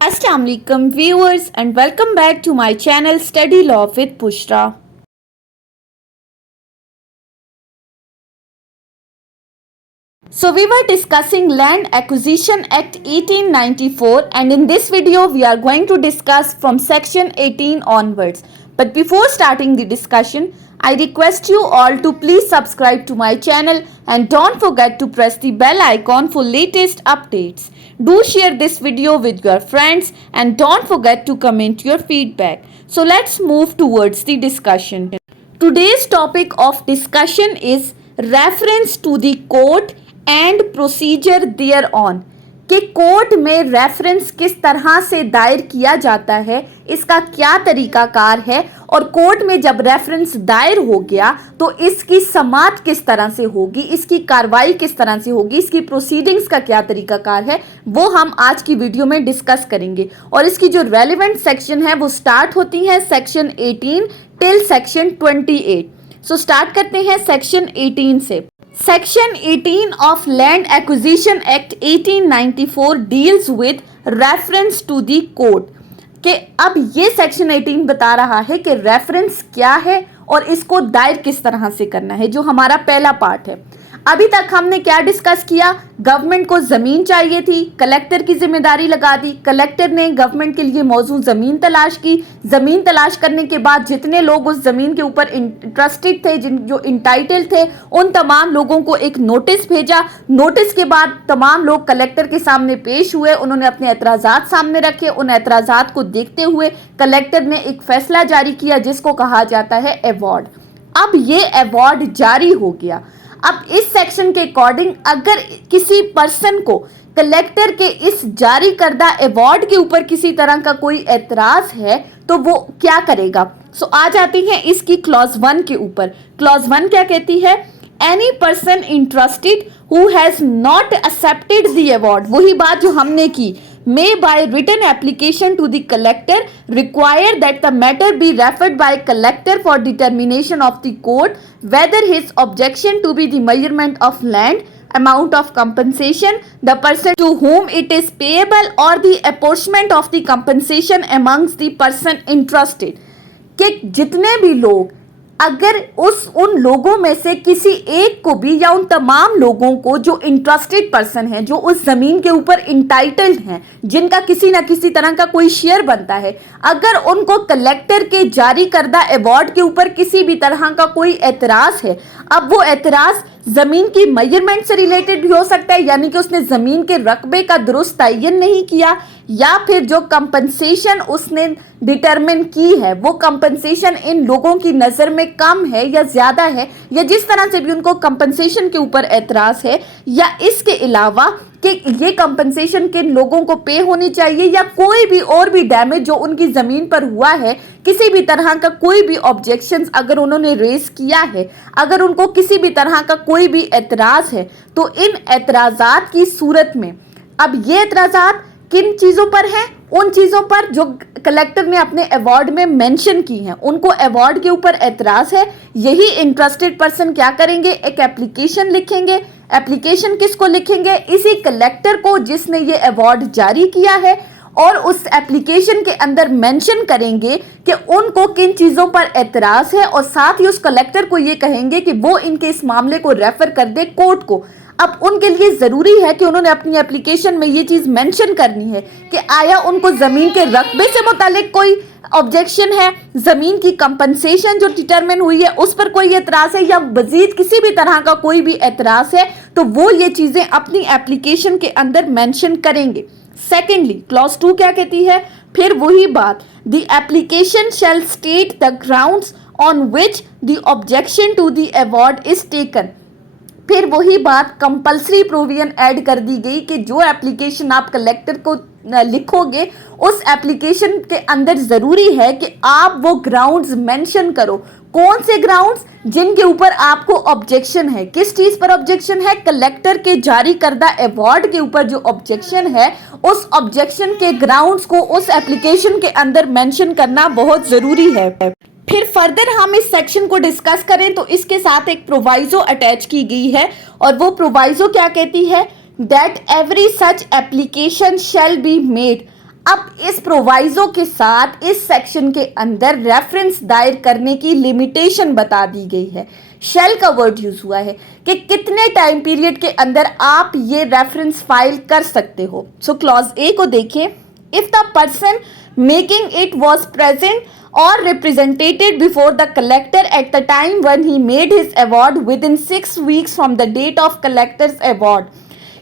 Assalamualaikum viewers and welcome back to my channel Study Law with Pushra. So we were discussing Land Acquisition Act 1894 and in this video we are going to discuss from section 18 onwards. But before starting the discussion, I request you all to please subscribe to my channel and don't forget to press the bell icon for latest updates. Do share this video with your friends and don't forget to comment your feedback. So let's move towards the discussion. Today's topic of discussion is reference to the court and procedure thereon कि court में reference किस तरह से दायर किया जाता है, इसका क्या तरीकाकार है और कोर्ट में जब रेफरेंस दायर हो गया तो इसकी समाअत किस तरह से होगी, इसकी कार्रवाई किस तरह से होगी, इसकी प्रोसीडिंग्स का क्या तरीकाकार है, वो हम आज की वीडियो में डिस्कस करेंगे। और इसकी जो रेलिवेंट सेक्शन है वो स्टार्ट होती है section 18 till section 28। So start करते हैं सेक्शन 18 से। Section 18 of Land Acquisition Act 1894 deals with reference to the court कि अब ये सेक्शन 18 बता रहा है कि रेफरेंस क्या है और इसको दायर किस तरह से करना है, जो हमारा पहला पार्ट है। अभी तक हमने क्या डिस्कस किया, गवर्नमेंट को ज़मीन चाहिए थी, कलेक्टर की जिम्मेदारी लगा दी, कलेक्टर ने गवर्नमेंट के लिए मौजूद ज़मीन तलाश की, ज़मीन तलाश करने के बाद जितने लोग उस ज़मीन के ऊपर इंटरेस्टेड थे, जो इंटाइटल थे, उन तमाम लोगों को एक नोटिस भेजा। नोटिस के बाद तमाम लोग कलेक्टर के सामने पेश हुए, उन्होंने अपने एतराज़ात सामने रखे। उन एतराज़ात को देखते हुए कलेक्टर ने एक फैसला जारी किया जिसको कहा जाता है अवार्ड। अब ये अवार्ड जारी हो गया। अब इस सेक्शन के अकॉर्डिंग अगर किसी पर्सन को कलेक्टर के इस जारी करदा अवार्ड के ऊपर किसी तरह का कोई एतराज है तो वो क्या करेगा। सो आ जाती है इसकी क्लॉज 1 के ऊपर। क्लॉज 1 क्या कहती है, any person interested who has not accepted the award, वही बात जो हमने की, may by written application to the collector require that the matter be referred by collector for determination of the court whether his objection to be the measurement of land, amount of compensation, the person to whom it is payable or the apportionment of the compensation amongst the person interested। कि जितने भी लोग अगर उन लोगों में से किसी एक को भी या उन तमाम लोगों को जो इंटरेस्टेड पर्सन है, जो उस जमीन के ऊपर इंटाइटल्ड हैं, जिनका किसी ना किसी तरह का कोई शेयर बनता है, अगर उनको कलेक्टर के जारी करदा अवार्ड के ऊपर किसी भी तरह का कोई एतराज है, अब वो एतराज जमीन की मेजरमेंट से रिलेटेड भी हो सकता है, यानी कि उसने जमीन के रकबे का दुरुस्त तयन नहीं किया, या फिर जो कंपनसेशन उसने डिटरमिन की है वो कंपनसेशन इन लोगों की नज़र में कम है या ज़्यादा है, या जिस तरह से भी उनको कंपनसेशन के ऊपर एतराज़ है, या इसके अलावा कि ये कंपनसेशन किन लोगों को पे होनी चाहिए, या कोई भी और भी डैमेज जो उनकी ज़मीन पर हुआ है, किसी भी तरह का कोई भी ऑब्जेक्शंस अगर उन्होंने रेज किया है, अगर उनको किसी भी तरह का कोई भी एतराज़ है, तो इन एतराज़ात की सूरत में अब ये एतराज़ात किन चीज़ों पर हैं, उन चीज़ों पर जो कलेक्टर ने अपने अवार्ड में मेंशन की हैं, उनको अवार्ड के ऊपर एतराज़ है। यही इंटरेस्टेड पर्सन क्या करेंगे, एक एप्लीकेशन लिखेंगे। एप्लीकेशन किसको लिखेंगे, इसी कलेक्टर को जिसने ये अवार्ड जारी किया है, और उस एप्लीकेशन के अंदर मेंशन करेंगे कि उनको किन चीज़ों पर एतराज़ है, और साथ ही उस कलेक्टर को ये कहेंगे कि वो इनके इस मामले को रेफर कर दे कोर्ट को। अब उनके लिए ज़रूरी है कि उन्होंने अपनी एप्लीकेशन में ये चीज़ मेंशन करनी है कि आया उनको ज़मीन के रकबे से मुतालिक कोई ऑब्जेक्शन है, ज़मीन की कंपनसेशन जो डिटरमिन हुई है उस पर कोई एतराज़ है, या मज़ीद किसी भी तरह का कोई भी एतराज़ है, तो वो ये चीज़ें अपनी एप्लीकेशन के अंदर मेंशन करेंगे। सेकेंडली क्लॉज 2 क्या कहती है, फिर वही बात, the application shall state the grounds on which the objection to the award is taken. फिर वही बात, कंपल्सरी प्रोविजन ऐड कर दी गई कि जो एप्लीकेशन आप कलेक्टर को लिखोगे उस एप्लीकेशन के अंदर ज़रूरी है कि आप वो ग्राउंड्स मेंशन करो। कौन से ग्राउंड्स, जिनके ऊपर आपको ऑब्जेक्शन है। किस चीज़ पर ऑब्जेक्शन है, कलेक्टर के जारी करदा अवार्ड के ऊपर जो ऑब्जेक्शन है, उस ऑब्जेक्शन के ग्राउंड्स को उस एप्लीकेशन के अंदर मेंशन करना बहुत ज़रूरी है। फिर फर्दर हम इस सेक्शन को डिस्कस करें तो इसके साथ एक प्रोवाइजो अटैच की गई है, और वो प्रोवाइजो क्या कहती है, that every such application shall be made अब इस प्रोवाइजो के साथ इस सेक्शन के अंदर रेफरेंस दायर करने की लिमिटेशन बता दी गई है। शेल का वर्ड यूज हुआ है कि कितने टाइम पीरियड के अंदर आप ये रेफरेंस फाइल कर सकते हो। सो क्लॉज ए को देखिए, if the person making it was present or represented before the collector at the time when he made his award within 6 weeks from the date of collector's award,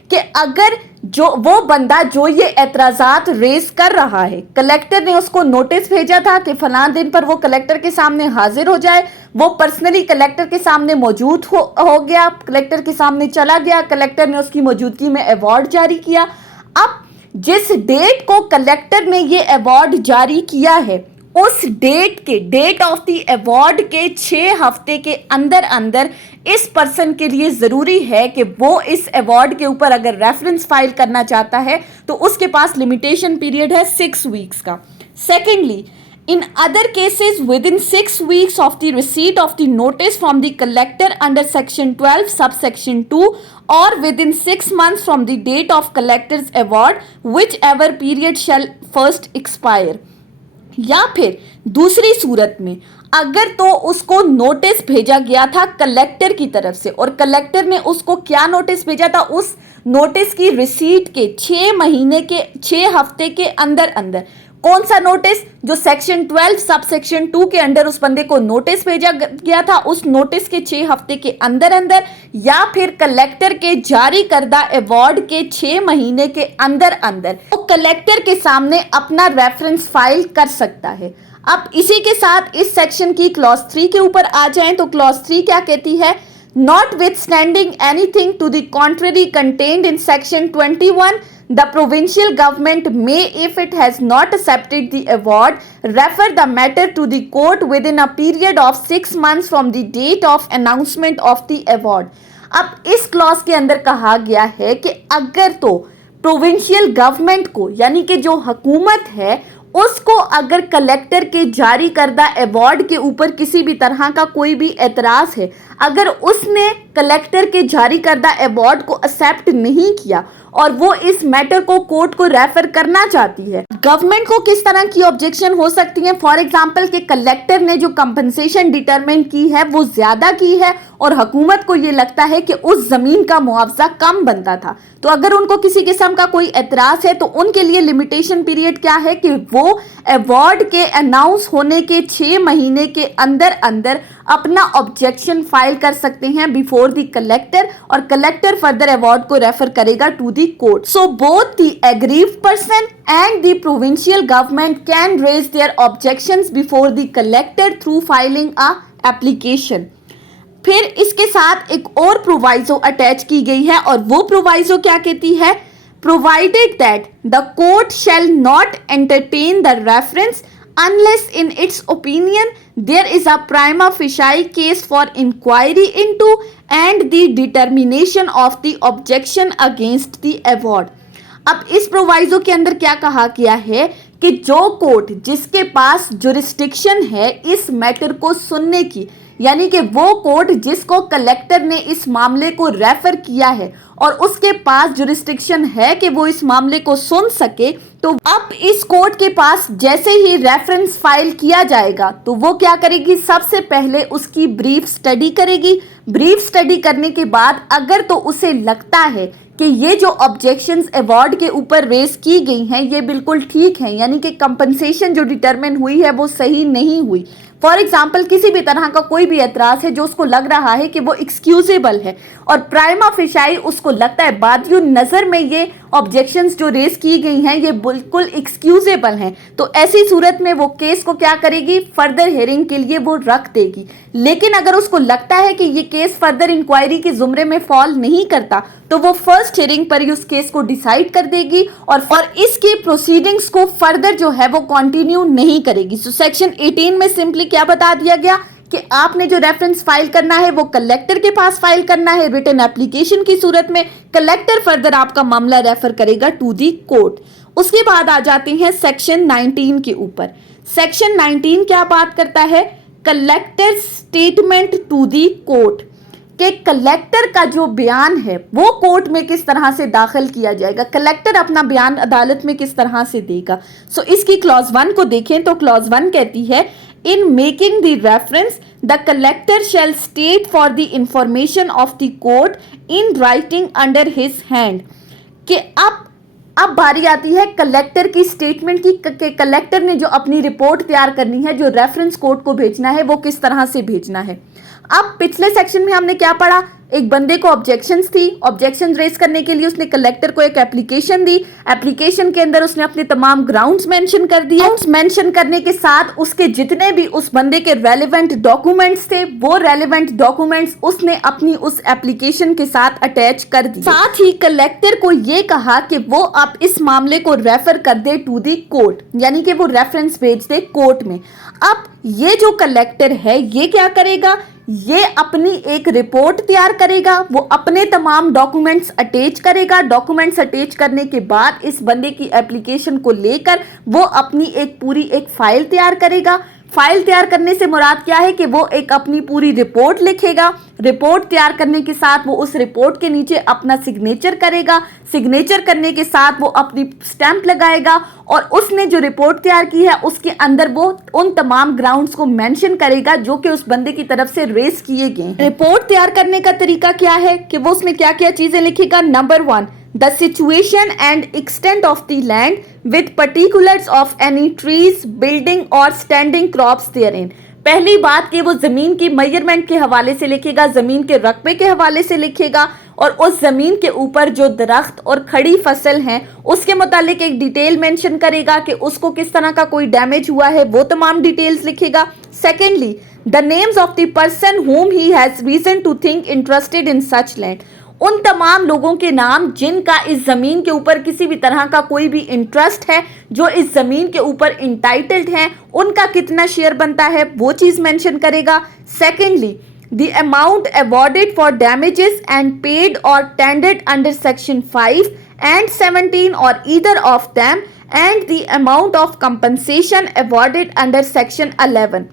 कि अगर जो वो बंदा जो ये एतराज़ात रेज कर रहा है, कलेक्टर ने उसको नोटिस भेजा था कि फलां दिन पर वो कलेक्टर के सामने हाजिर हो जाए, वो पर्सनली कलेक्टर के सामने मौजूद हो गया, कलेक्टर के सामने चला गया, कलेक्टर ने उसकी मौजूदगी में अवार्ड जारी किया। अब जिस डेट को कलेक्टर ने ये अवार्ड जारी किया है, उस डेट ऑफ द अवार्ड के 6 हफ्ते के अंदर अंदर इस पर्सन के लिए ज़रूरी है कि वो इस अवार्ड के ऊपर अगर रेफरेंस फाइल करना चाहता है तो उसके पास लिमिटेशन पीरियड है 6 वीक्स का। Secondly, in other cases within 6 weeks of the receipt of the notice from the collector under section 12 sub section 2 और within 6 months from the date of collector's award whichever period shall first expire. या फिर दूसरी सूरत में अगर तो उसको notice भेजा गया था कलेक्टर की तरफ से और कलेक्टर ने उसको क्या नोटिस भेजा था, उस नोटिस की रिसीट के 6 हफ्ते के अंदर अंदर। कौन सा नोटिस? जो सेक्शन 12 सब सेक्शन 2 के अंडर उस बंदे को नोटिस भेजा गया था, उस नोटिस के 6 हफ्ते के अंदर अंदर, या फिर कलेक्टर के जारी करदा अवार्ड के 6 महीने के अंदर अंदर वो कलेक्टर के सामने अपना रेफरेंस फाइल कर सकता है। अब इसी के साथ इस सेक्शन की क्लॉज 3 के ऊपर आ जाएं तो क्लॉज 3 क्या कहती है? Notwithstanding anything to the contrary contained in section 21, the provincial government may, if it has not accepted the award, refer the matter to the court within a period of 6 months from the date of announcement of the award. अब इस clause के अंदर कहा गया है कि अगर तो प्रोविंशियल गवर्नमेंट को, यानी कि जो हुकूमत है, उसको अगर कलेक्टर के जारी करदा अवार्ड के ऊपर किसी भी तरह का कोई भी एतराज है, अगर उसने कलेक्टर के जारी करदा अवार्ड को एक्सेप्ट नहीं किया और वो इस मैटर को कोर्ट को रेफर करना चाहती है, गवर्नमेंट को किस तरह की ऑब्जेक्शन हो सकती है? फॉर एग्जांपल कि कलेक्टर ने जो कंपनसेशन डिटरमाइन की है वो ज्यादा की है और हुकूमत को ये लगता है कि उस जमीन का मुआवजा कम बनता था, तो अगर उनको किसी किस्म का कोई एतराज है तो उनके लिए लिमिटेशन पीरियड क्या है कि वो अवार्ड के अनाउंस होने के 6 महीने के अंदर अंदर अपना ऑब्जेक्शन फाइल कर सकते हैं बिफोर द कलेक्टर, और कलेक्टर फर्दर अवार्ड को रेफर करेगा to the court. So both the aggrieved person and the provincial government can raise their objections before the collector through filing a application. फिर इसके साथ एक और प्रोवाइजो अटैच की गई है और वो प्रोवाइजो क्या कहती है? Provided that the court shall not entertain the reference unless in its opinion there is a prima facie case for inquiry into and the determination of the objection against the award। अब इस proviso के अंदर क्या कहा गया है कि जो कोर्ट जिसके पास जुरिस्डिक्शन है इस मैटर को सुनने की, यानी कि वो कोर्ट जिसको कलेक्टर ने इस मामले को रेफर किया है और उसके पास जुरिस्डिक्शन है कि वो इस मामले को सुन सके, तो अब इस कोर्ट के पास जैसे ही रेफरेंस फाइल किया जाएगा तो वो क्या करेगी? सबसे पहले उसकी ब्रीफ स्टडी करेगी। ब्रीफ स्टडी करने के बाद अगर तो उसे लगता है कि ये जो ऑब्जेक्शंस अवार्ड के ऊपर रेज की गई हैं ये बिल्कुल ठीक हैं, यानी कि कंपनसेशन जो डिटरमिन हुई है वो सही नहीं हुई, फॉर एग्जाम्पल किसी भी तरह का कोई भी एतराज है जो उसको लग रहा है कि वो एक्सक्यूजेबल है और प्राइमा फेसाई उसको लगता है बादियों नज़र में ये ऑब्जेक्शंस जो रेज की गई हैं ये बिल्कुल एक्सक्यूजेबल हैं, तो ऐसी सूरत में वो केस को क्या करेगी? फर्दर हेयरिंग के लिए वो रख देगी। लेकिन अगर उसको लगता है कि ये केस फर्दर इंक्वायरी के जुमरे में फॉल नहीं करता तो वो फर्स्ट हियरिंग पर ही उस केस को डिसाइड कर देगी और इसकी प्रोसीडिंग्स को फर्दर जो है वो कंटिन्यू नहीं करेगी। सो सेक्शन 18 में सिंपली क्या बता दिया गया कि आपने जो रेफरेंस फाइल करना है वो कलेक्टर के पास फाइल करना है रिटन एप्लीकेशन की सूरत में। कलेक्टर फर्दर आपका मामला रेफर करेगा टू दी कोर्ट। उसके बाद आ जाते हैं सेक्शन 19 के ऊपर। सेक्शन 19 क्या बात करता है? Collector statement to the court, कि कलेक्टर का जो बयान है वो कोर्ट में किस तरह से दाखिल किया जाएगा, कलेक्टर अपना बयान अदालत में किस तरह से देगा। सो इसकी क्लॉज 1 को देखें तो क्लॉज 1 कहती है, in making the reference the collector shall state for the information of the court in writing under his hand, कि अब बारी आती है कलेक्टर की स्टेटमेंट की, कलेक्टर ने जो अपनी रिपोर्ट तैयार करनी है, जो रेफरेंस कोर्ट को भेजना है, वो किस तरह से भेजना है। अब पिछले सेक्शन में हमने क्या पढ़ा, एक बंदे को ऑब्जेक्शंस थी, ऑब्जेक्शन रेज करने के लिए उसने कलेक्टर को एक एप्लीकेशन दी, एप्लीकेशन के अंदर उसने अपने तमाम ग्राउंड्स मेंशन कर दिए, मेंशन करने के साथ उसके जितने भी उस बंदे के रेलेवेंट डॉक्यूमेंट्स थे, वो रेलेवेंट डॉक्यूमेंट्स उसने अपनी उस एप्लीकेशन के साथ अटैच कर दिए। साथ ही कलेक्टर को ये कहा कि वो अब इस मामले को रेफर कर दे टू दी कोर्ट, यानी कि वो रेफरेंस भेज दे कोर्ट में। अब ये जो कलेक्टर है ये क्या करेगा, ये अपनी एक रिपोर्ट तैयार करेगा, वो अपने तमाम डॉक्यूमेंट्स अटैच करेगा, डॉक्यूमेंट्स अटैच करने के बाद इस बंदे की एप्लीकेशन को लेकर वो अपनी एक पूरी एक फाइल तैयार करेगा। फाइल तैयार करने से मुराद क्या है कि वो एक अपनी पूरी रिपोर्ट लिखेगा, रिपोर्ट तैयार करने के साथ वो उस रिपोर्ट के नीचे अपना सिग्नेचर करेगा, सिग्नेचर करने के साथ वो अपनी स्टैंप लगाएगा और उसने जो रिपोर्ट तैयार की है उसके अंदर वो उन तमाम ग्राउंड्स को मेंशन करेगा जो कि उस बंदे की तरफ से रेज किए गए। रिपोर्ट तैयार करने का तरीका क्या है कि वो उसमें क्या क्या चीजें लिखेगा। Number 1, the situation and extent of the land with particulars of any trees, building or standing crops therein। पहली बात कि वो जमीन की मेजरमेंट के हवाले से लिखेगा, जमीन के रकबे के हवाले से लिखेगा और उस जमीन के ऊपर जो दरख्त और खड़ी फसल हैं उसके मुतालिक एक डिटेल मेंशन करेगा कि उसको किस तरह का कोई डैमेज हुआ है, वो तमाम डिटेल्स लिखेगा। Secondly, the names of the person whom he has reason to think interested in such land। उन तमाम लोगों के नाम जिनका इस जमीन के ऊपर किसी भी तरह का कोई भी इंटरेस्ट है, जो इस जमीन के ऊपर इंटाइटल्ड हैं, उनका कितना शेयर बनता है वो चीज मेंशन करेगा। Secondly, the amount awarded for damages and paid और tendered under section 5 and 17 or either of them and the amount of compensation awarded under section 11।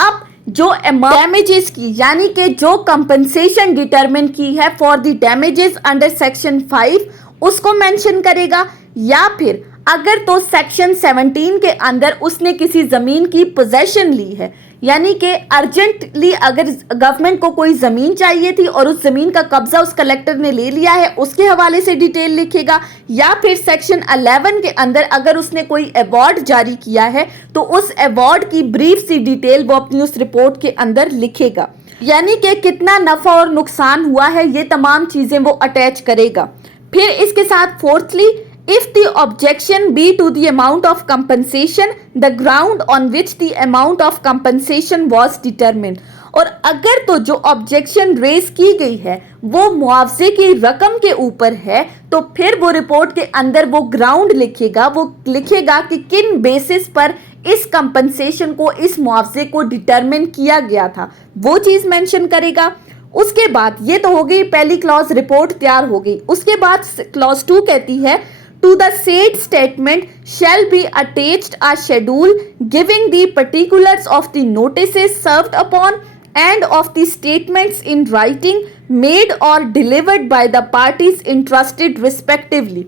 अब जो डैमेजेस की यानी कि जो कंपनसेशन डिटरमिन की है for the damages under section 5 उसको मेंशन करेगा, या फिर अगर तो सेक्शन 17 के अंदर उसने किसी जमीन की पोजेशन ली है, यानी कि अर्जेंटली अगर गवर्नमेंट को कोई जमीन चाहिए थी और उस जमीन का कब्जा उस कलेक्टर ने ले लिया है, उसके हवाले से डिटेल लिखेगा, या फिर सेक्शन 11 के अंदर अगर उसने कोई अवार्ड जारी किया है तो उस अवार्ड की ब्रीफ सी डिटेल वो अपनी उस रिपोर्ट के अंदर लिखेगा, यानी कि कितना नफा और नुकसान हुआ है ये तमाम चीजें वो अटैच करेगा। फिर इसके साथ fourthly, if the objection be to the amount of compensation, the ground on which the amount of compensation was determined। और अगर तो जो ऑब्जेक्शन रेज की गई है वो मुआवजे की रकम के ऊपर है तो फिर वो रिपोर्ट के अंदर वो ग्राउंड लिखेगा, वो लिखेगा कि किन बेसिस पर इस कंपनसेशन को, इस मुआवजे को डिटरमिन किया गया था, वो चीज मेंशन करेगा। उसके बाद ये तो हो गई पहली क्लॉज, रिपोर्ट तैयार हो गई। उसके बाद क्लॉज 2 कहती है, to the said statement shall be attached a schedule giving the particulars of the notices served upon and of the statements in writing made or delivered by the parties interested respectively।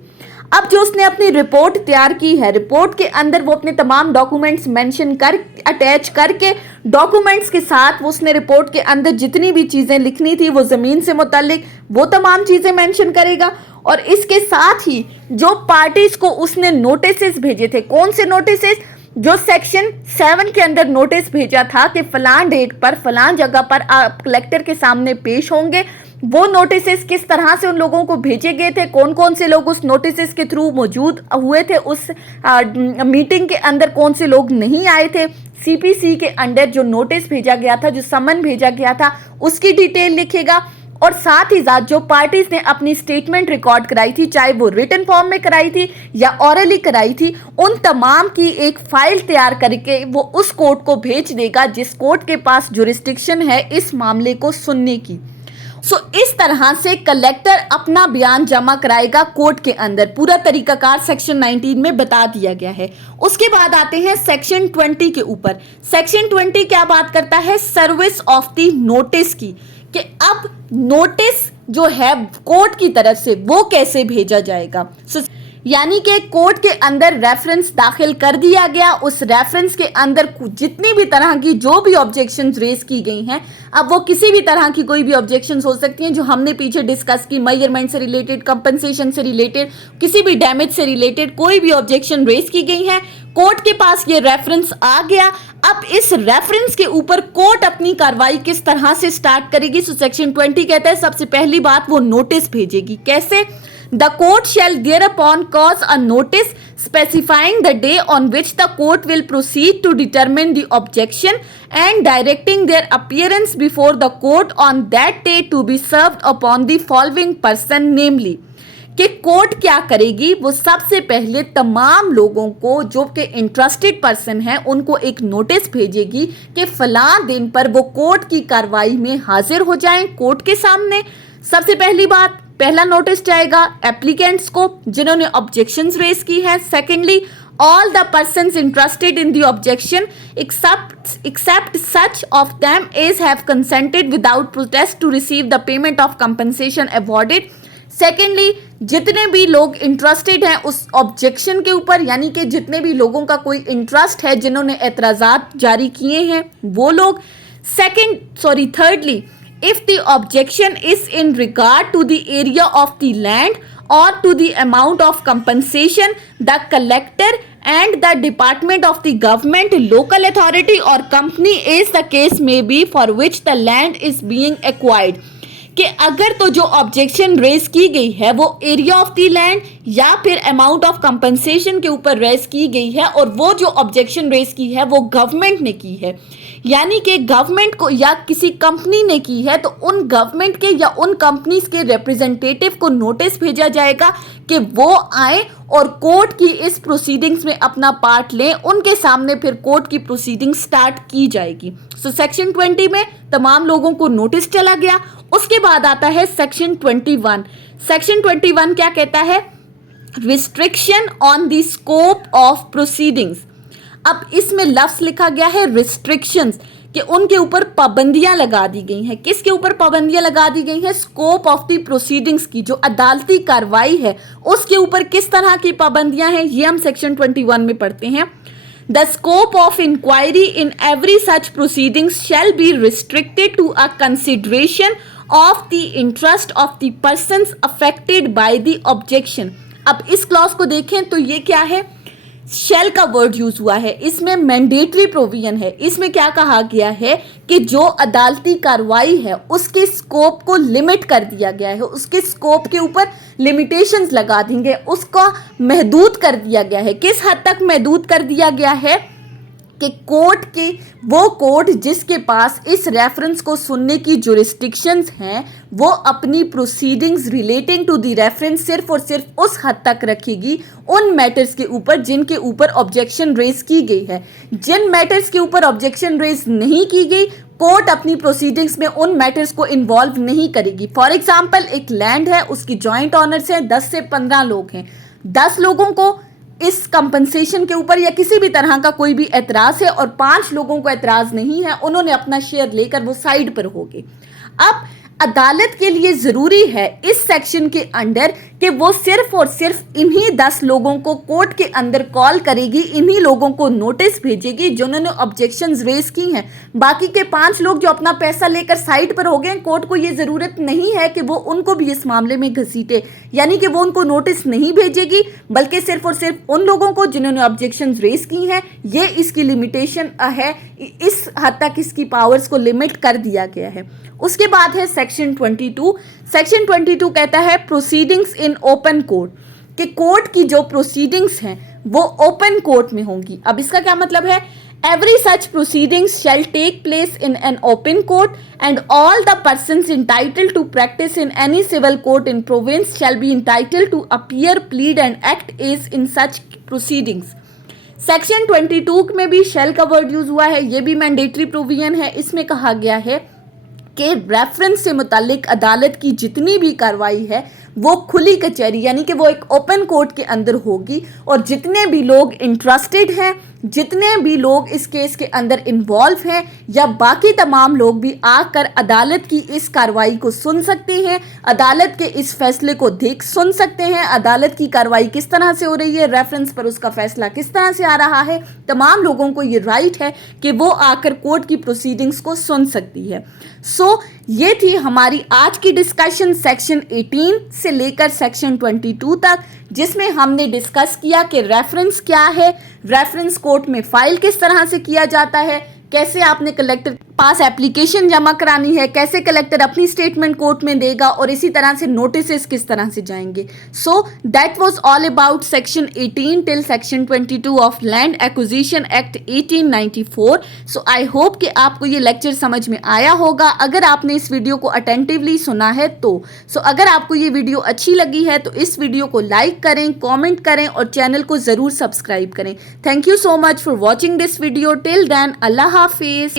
अब जो उसने अपनी report तैयार की है, report के अंदर वो अपने तमाम डॉक्यूमेंट्स मेंशन कर अटैच करके डॉक्यूमेंट्स के साथ वो उसने रिपोर्ट के अंदर जितनी भी चीज़ें लिखनी थी वो ज़मीन से मुतालिक वो तमाम चीज़ें मेंशन करेगा। और इसके साथ ही जो पार्टीज को उसने नोटिस भेजे थे, कौन से नोटिस, जो सेक्शन 7 के अंदर नोटिस भेजा था कि फलां डेट पर फलां जगह पर आप कलेक्टर के सामने पेश होंगे, वो नोटिस किस तरह से उन लोगों को भेजे गए थे, कौन कौन से लोग उस नोटिस के थ्रू मौजूद हुए थे, उस मीटिंग के अंदर कौन से लोग नहीं आए थे, सीपीसी के अंडर जो नोटिस भेजा गया था, जो समन भेजा गया था, उसकी डिटेल लिखेगा। और साथ ही साथ जो पार्टीज ने अपनी स्टेटमेंट रिकॉर्ड कराई थी, चाहे वो रिटन फॉर्म में कराई थी या ऑरली कराई थी, उन तमाम की एक फाइल तैयार करके वो उस कोर्ट को भेज देगा जिस कोर्ट के पास जुरिस्डिक्शन है इस मामले को सुनने की। सो इस तरह से कलेक्टर अपना बयान जमा कराएगा कोर्ट के अंदर। पूरा तरीकाकार सेक्शन 19 में बता दिया गया है। उसके बाद आते हैं सेक्शन 20 के ऊपर। सेक्शन 20 क्या बात करता है, सर्विस ऑफ द नोटिस की, कि अब नोटिस जो है कोर्ट की तरफ से वो कैसे भेजा जाएगा। यानी कि कोर्ट के अंदर रेफरेंस दाखिल कर दिया गया, उस रेफरेंस के अंदर जितनी भी तरह की जो भी ऑब्जेक्शंस रेज की गई हैं, अब वो किसी भी तरह की कोई भी ऑब्जेक्शंस हो सकती हैं जो हमने पीछे डिस्कस की, मेजरमेंट से रिलेटेड, कंपनसेशन से रिलेटेड, किसी भी डैमेज से रिलेटेड कोई भी ऑब्जेक्शन रेज की गई है, कोर्ट के पास ये रेफरेंस आ गया। अब इस रेफरेंस के ऊपर कोर्ट अपनी कार्रवाई किस तरह से स्टार्ट करेगी। सो सेक्शन 20 कहता है सबसे पहली बात वो नोटिस भेजेगी। कैसे? The court shall thereupon cause a notice specifying the day on which the court will proceed to determine the objection and directing their appearance before the court on that day to be served upon the following person, namely कि court क्या करेगी, वो सबसे पहले तमाम लोगों को जो कि इंटरेस्टेड पर्सन है उनको एक नोटिस भेजेगी कि फलां दिन पर वो कोर्ट की कार्रवाई में हाजिर हो जाएं कोर्ट के सामने। सबसे पहली बात, पहला नोटिस जाएगा एप्लीकेंट्स को जिन्होंने ऑब्जेक्शंस रेज की है। Secondly, all the persons interested in the objection except such of them as have consented without protest to receive the payment of compensation awarded। Secondly, जितने भी लोग इंटरेस्टेड हैं उस ऑब्जेक्शन के ऊपर, यानी कि जितने भी लोगों का कोई इंटरेस्ट है जिन्होंने एतराज़ात जारी किए हैं वो लोग। thirdly, if the objection is in regard to the area of the land or to the amount of compensation, the collector and the department of the government, local authority or company as the case may be for which the land is being acquired, कि अगर तो जो objection raise की गई है वो area of the land या फिर अमाउंट ऑफ कंपनसेशन के ऊपर रेज की गई है और वो जो ऑब्जेक्शन रेज की है वो गवर्नमेंट ने की है, यानी कि गवर्नमेंट को या किसी कंपनी ने की है, तो उन गवर्नमेंट के या उन कंपनीज के रिप्रेजेंटेटिव को नोटिस भेजा जाएगा कि वो आए और कोर्ट की इस प्रोसीडिंग्स में अपना पार्ट लें। उनके सामने फिर कोर्ट की प्रोसीडिंग स्टार्ट की जाएगी। सो सेक्शन 20 में तमाम लोगों को नोटिस चला गया। उसके बाद आता है सेक्शन 21। सेक्शन 21 क्या कहता है? Restriction on the scope of proceedings. अब इसमें लफ्ज लिखा गया है रिस्ट्रिक्शंस, कि उनके ऊपर पाबंदियां लगा दी गई हैं। किसके ऊपर पाबंदियां लगा दी गई हैं? स्कोप ऑफ द प्रोसीडिंग्स की, जो अदालती कार्रवाई है उसके ऊपर किस तरह की पाबंदियां हैं ये हम सेक्शन 21 में पढ़ते हैं। The scope of inquiry in every such proceedings shall be restricted to a consideration of the interest of the persons affected by the objection। अब इस क्लॉज को देखें तो ये क्या है? शेल का वर्ड यूज हुआ है, इसमें मैंडेटरी प्रोविजन है। इसमें क्या कहा गया है कि जो अदालती कार्रवाई है उसके स्कोप को लिमिट कर दिया गया है, उसके स्कोप के ऊपर लिमिटेशंस लगा देंगे, उसका महदूद कर दिया गया है। किस हद तक महदूद कर दिया गया है? कि कोर्ट के वो कोर्ट जिसके पास इस रेफरेंस को सुनने की जुरिस्डिक्शंस हैं वो अपनी proceedings relating to the reference सिर्फ और सिर्फ उस हद तक रखेगी उन मैटर्स के ऊपर जिनके ऊपर ऑब्जेक्शन रेज की गई है। जिन मैटर्स के ऊपर ऑब्जेक्शन रेज नहीं की गई कोर्ट अपनी प्रोसीडिंग्स में उन मैटर्स को इन्वॉल्व नहीं करेगी। फॉर एग्जाम्पल, एक लैंड है, उसकी जॉइंट ऑनर्स हैं, 10 से 15 लोग हैं। 10 लोगों को इस कंपनसेशन के ऊपर या किसी भी तरह का कोई भी एतराज़ है और 5 लोगों को एतराज़ नहीं है, उन्होंने अपना शेयर लेकर वो साइड पर हो गए। अब अदालत के लिए ज़रूरी है इस सेक्शन के अंडर कि वो सिर्फ और सिर्फ इन्हीं 10 लोगों को कोर्ट के अंदर कॉल करेगी, इन्हीं लोगों को नोटिस भेजेगी जिन्होंने ऑब्जेक्शंस रेज की हैं। बाकी के 5 लोग जो अपना पैसा लेकर साइड पर हो गए, कोर्ट को ये ज़रूरत नहीं है कि वो उनको भी इस मामले में घसीटे, यानी कि वो उनको नोटिस नहीं भेजेगी, बल्कि सिर्फ और सिर्फ उन लोगों को जिन्होंने ऑब्जेक्शंस रेज की हैं। ये इसकी लिमिटेशन है, इस हद तक इसकी पावर्स को लिमिट कर दिया गया है। उसके बाद है सेक्शन 22। सेक्शन 22 कहता है प्रोसीडिंग्स इन ओपन कोर्ट, कि कोर्ट की जो प्रोसीडिंग्स हैं वो ओपन कोर्ट में होंगी। अब इसका क्या मतलब है? Every such proceedings shall take place in an open court and all the persons entitled to practice in any civil court in province shall be entitled to appear, plead and act as in such proceedings. Section 22 में भी shell का word use हुआ है, ये भी mandatory provision है। इसमें कहा गया है कि रेफरेंस से मुतालिक अदालत की जितनी भी कार्रवाई है वो खुली कचहरी यानी कि वो एक ओपन कोर्ट के अंदर होगी और जितने भी लोग इंटरेस्टेड हैं, जितने भी लोग इस केस के अंदर इन्वॉल्व हैं या बाकी तमाम लोग भी आकर अदालत की इस कार्रवाई को सुन सकते हैं, अदालत के इस फैसले को सुन सकते हैं, अदालत की कार्रवाई किस तरह से हो रही है, रेफरेंस पर उसका फैसला किस तरह से आ रहा है। तमाम लोगों को ये राइट है कि वो आकर कोर्ट की प्रोसीडिंग्स को सुन सकती है। ये थी हमारी आज की डिस्कशन सेक्शन 18 से लेकर सेक्शन 22 तक, जिसमें हमने डिस्कस किया कि रेफरेंस क्या है, रेफरेंस कोर्ट में फाइल किस तरह से किया जाता है, कैसे आपने कलेक्टर पास एप्लीकेशन जमा करानी है, कैसे कलेक्टर अपनी स्टेटमेंट कोर्ट में देगा और इसी तरह से नोटिसेस किस तरह से जाएंगे। So that was all about section 18 till section 22 of land acquisition act 1894। So I hope कि आपको ये लेक्चर समझ में आया होगा अगर आपने इस वीडियो को अटेंटिवली सुना है तो। अगर आपको ये वीडियो अच्छी लगी है तो इस वीडियो को लाइक करें, कॉमेंट करें और चैनल को ज़रूर सब्सक्राइब करें। Thank you so much for watching this video. Till then अल्लाह हाफिज़।